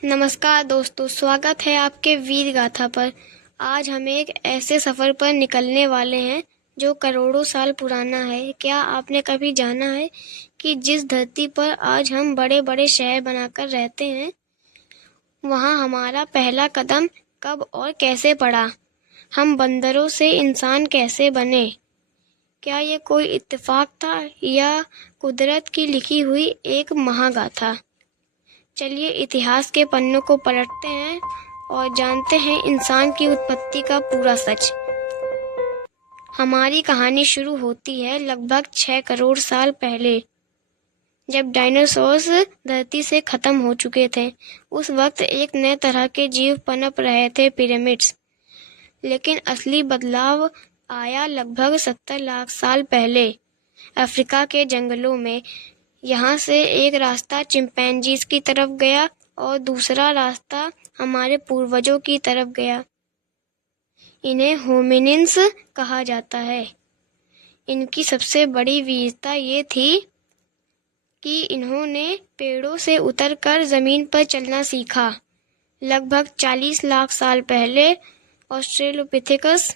नमस्कार दोस्तों, स्वागत है आपके वीर गाथा पर। आज हम एक ऐसे सफर पर निकलने वाले हैं जो करोड़ों साल पुराना है। क्या आपने कभी जाना है कि जिस धरती पर आज हम बड़े बड़े शहर बनाकर रहते हैं, वहाँ हमारा पहला कदम कब और कैसे पड़ा? हम बंदरों से इंसान कैसे बने? क्या ये कोई इत्तेफाक था या कुदरत की लिखी हुई एक महागाथा? चलिए इतिहास के पन्नों को पलटते हैं और जानते हैं इंसान की उत्पत्ति का पूरा सच। हमारी कहानी शुरू होती है लगभग 6 करोड़ साल पहले, जब डायनासोर्स धरती से खत्म हो चुके थे। उस वक्त एक नए तरह के जीव पनप रहे थे, पिरामिड्स। लेकिन असली बदलाव आया लगभग 70 लाख साल पहले, अफ्रीका के जंगलों में। यहाँ से एक रास्ता चिंपैंजीज की तरफ गया और दूसरा रास्ता हमारे पूर्वजों की तरफ गया। इन्हें होमिनिन्स कहा जाता है। इनकी सबसे बड़ी वीरता ये थी कि इन्होंने पेड़ों से उतरकर जमीन पर चलना सीखा। लगभग 40 लाख साल पहले ऑस्ट्रेलोपिथेकस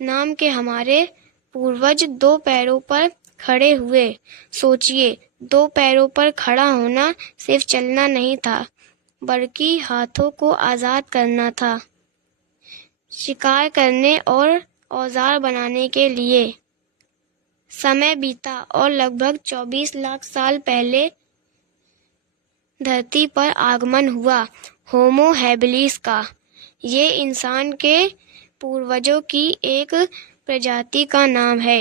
नाम के हमारे पूर्वज 2 पैरों पर खड़े हुए। सोचिए, 2 पैरों पर खड़ा होना सिर्फ चलना नहीं था, बल्कि हाथों को आजाद करना था, शिकार करने और औजार बनाने के लिए। समय बीता और लगभग 24 लाख साल पहले धरती पर आगमन हुआ होमो हैबिलिस का। ये इंसान के पूर्वजों की एक प्रजाति का नाम है।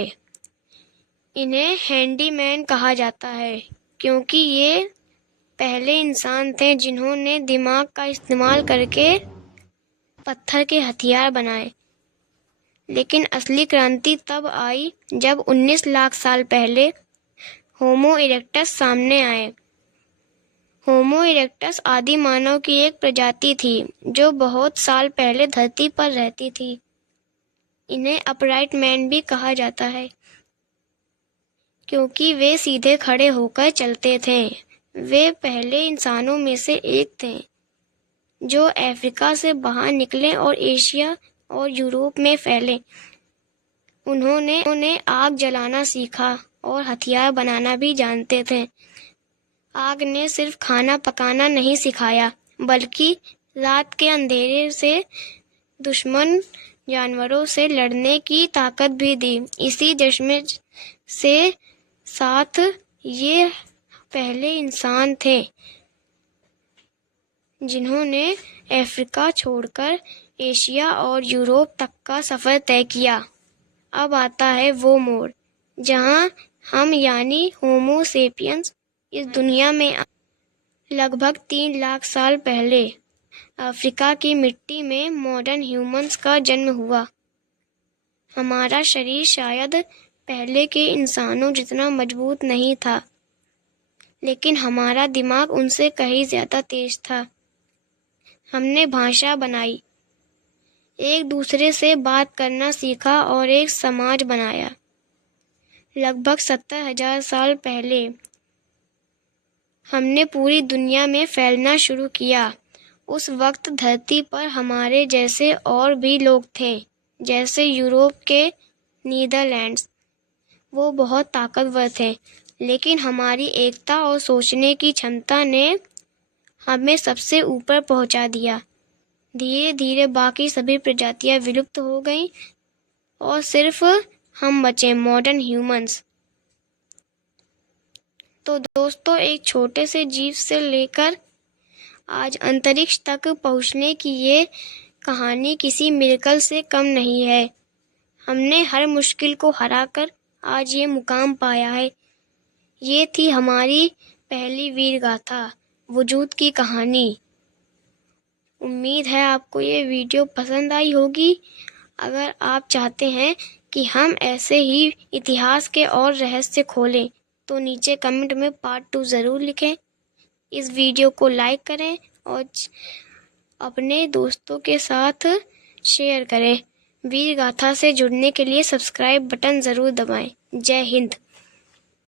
इन्हें हैंडीमैन कहा जाता है क्योंकि ये पहले इंसान थे जिन्होंने दिमाग का इस्तेमाल करके पत्थर के हथियार बनाए। लेकिन असली क्रांति तब आई जब 19 लाख साल पहले होमो इरेक्टस सामने आए। होमो इरेक्टस आदि मानव की एक प्रजाति थी जो बहुत साल पहले धरती पर रहती थी। इन्हें अपराइट मैन भी कहा जाता है क्योंकि वे सीधे खड़े होकर चलते थे। वे पहले इंसानों में से एक थे जो अफ्रीका से बाहर निकले और एशिया और यूरोप में फैले। उन्होंने आग जलाना सीखा और हथियार बनाना भी जानते थे। आग ने सिर्फ खाना पकाना नहीं सिखाया, बल्कि रात के अंधेरे से दुश्मन जानवरों से लड़ने की ताकत भी दी। इसी जश्न से साथ ये पहले इंसान थे जिन्होंने अफ्रीका छोड़कर एशिया और यूरोप तक का सफर तय किया। अब आता है वो मोड़ जहां हम यानी होमो सेपियंस इस दुनिया में लगभग 3 लाख साल पहले अफ्रीका की मिट्टी में मॉडर्न ह्यूमंस का जन्म हुआ। हमारा शरीर शायद पहले के इंसानों जितना मजबूत नहीं था, लेकिन हमारा दिमाग उनसे कहीं ज्यादा तेज था। हमने भाषा बनाई, एक दूसरे से बात करना सीखा और एक समाज बनाया। लगभग 70,000 साल पहले हमने पूरी दुनिया में फैलना शुरू किया। उस वक्त धरती पर हमारे जैसे और भी लोग थे, जैसे यूरोप के नीदरलैंड्स। वो बहुत ताकतवर थे, लेकिन हमारी एकता और सोचने की क्षमता ने हमें सबसे ऊपर पहुंचा दिया। धीरे धीरे बाकी सभी प्रजातियां विलुप्त हो गईं और सिर्फ हम बचे, मॉडर्न ह्यूमंस। तो दोस्तों, एक छोटे से जीव से लेकर आज अंतरिक्ष तक पहुंचने की ये कहानी किसी मिरेकल से कम नहीं है। हमने हर मुश्किल को हराकर आज ये मुकाम पाया है। ये थी हमारी पहली वीर गाथा, वजूद की कहानी। उम्मीद है आपको ये वीडियो पसंद आई होगी। अगर आप चाहते हैं कि हम ऐसे ही इतिहास के और रहस्य खोलें, तो नीचे कमेंट में पार्ट 2 ज़रूर लिखें। इस वीडियो को लाइक करें और अपने दोस्तों के साथ शेयर करें। वीर गाथा से जुड़ने के लिए सब्सक्राइब बटन ज़रूर दबाएं। जय हिंद।